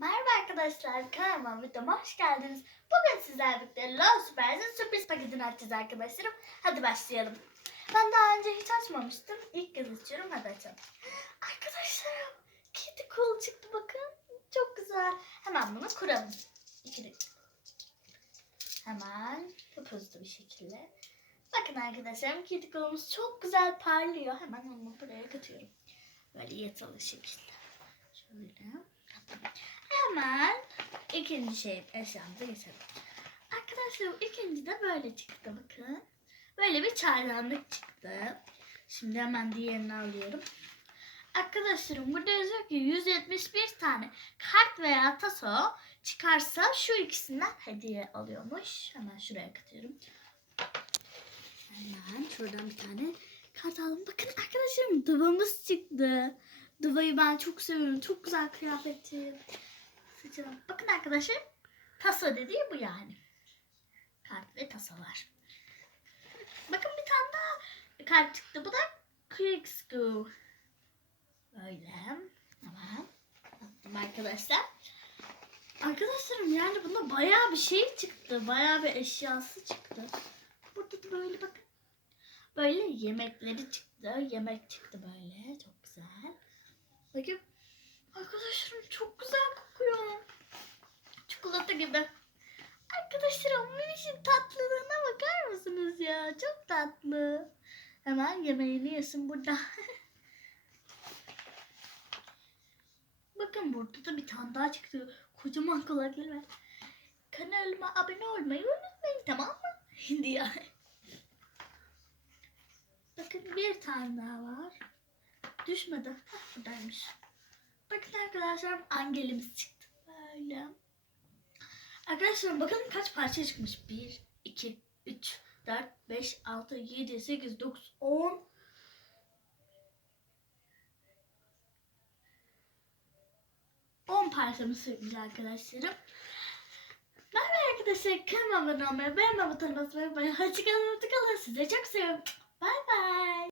Merhaba arkadaşlar, kanalıma videoma hoş geldiniz. Bugün sizlerle birlikte Love Surprise'ın sürpriz paketini açacağız arkadaşlarım. Hadi başlayalım. Ben daha önce hiç açmamıştım. İlk kez açıyorum, hadi açalım. Arkadaşlarım, Kitty Cool çıktı bakın. Çok güzel. Hemen bunu kuralım. İki. Hemen hızlı bir şekilde. Bakın arkadaşlarım, Kitty Cool'umuz çok güzel parlıyor. Hemen onu buraya katıyorum. Böyle yatılı şekilde. Şöyle. Hemen ikinci şey eşyamıza geçelim. Arkadaşlar ikinci de böyle çıktı bakın. Böyle bir çaydanlık çıktı. Şimdi hemen diğerini alıyorum. Arkadaşlarım burada yazıyor ki 171 tane kart veya taso çıkarsa şu ikisinden hediye alıyormuş. Hemen şuraya katıyorum. Hemen şuradan bir tane kart aldım. Bakın arkadaşlarım duvamız çıktı. Duvayı ben çok seviyorum. Çok güzel kıyafeti. Sıcağım. Bakın arkadaşlar. Tasa dediği bu yani. Kart ve tasa var. Bakın bir tane daha kart çıktı. Bu da Quick School. Böyle. Tamam. Attım arkadaşlar. Arkadaşlarım yani bunda bayağı bir şey çıktı. Bayağı bir eşyası çıktı. Burada da böyle bakın. Böyle yemekleri çıktı. Yemek çıktı böyle. Çok güzel. Bakın. Arkadaşlarım çok güzel kokuyor. Çikolata gibi. Arkadaşlarım minişin tatlılığına bakar mısınız ya? Çok tatlı. Hemen yemeğini yesin burada. Bakın burada da bir tane daha çıktı. Kocaman kulakları var. Kanalıma abone olmayı unutmayın tamam mı? diyor. Bakın bir tane daha var. Düşmedi. Hah, buradaymış. Bakın arkadaşlar angelimiz çıktı. Böyle. Arkadaşlar bakın kaç parça çıkmış. 1, 2, 3, 4, 5, 6, 7, 8, 9, 10. 10 parçamız sürpriz arkadaşlarım. Merhaba arkadaşlar. Kanalıma abone olmayı, beğenme butonuna basmayı unutmayın. Hoşçakalın, mutlu kalın. Size çok seviyorum. Bay bay.